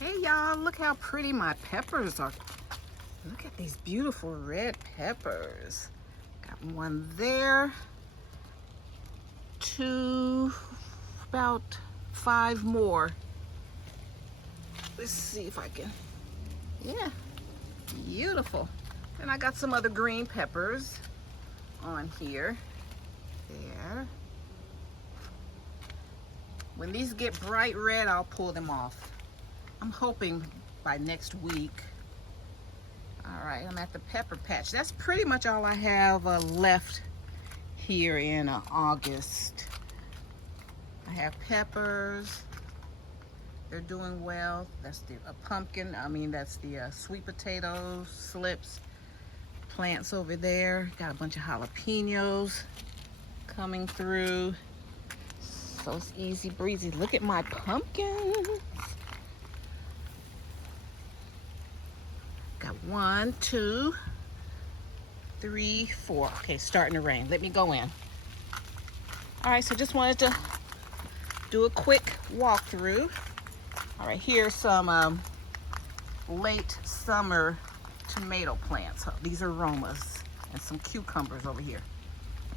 Hey y'all, look how pretty my peppers are. Look at these beautiful red peppers. Got one there, two, about 5 more. Let's see if I can, yeah, beautiful. And I got some other green peppers on here. There. When these get bright red, I'll pull them off. I'm hoping by next week. All right, I'm at the pepper patch. That's pretty much all I have left here in August. I have peppers. They're doing well. That's the pumpkin. That's the sweet potato slips plants over there. Got a bunch of jalapenos coming through. So it's easy breezy. Look at my pumpkins. Got 1, 2, 3, 4. Okay, starting to rain. Let me go in. All right, so just wanted to do a quick walkthrough. All right, here's some late summer tomato plants. These are aromas, and some cucumbers over here.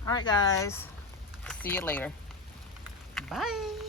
All right, guys. See you later. Bye.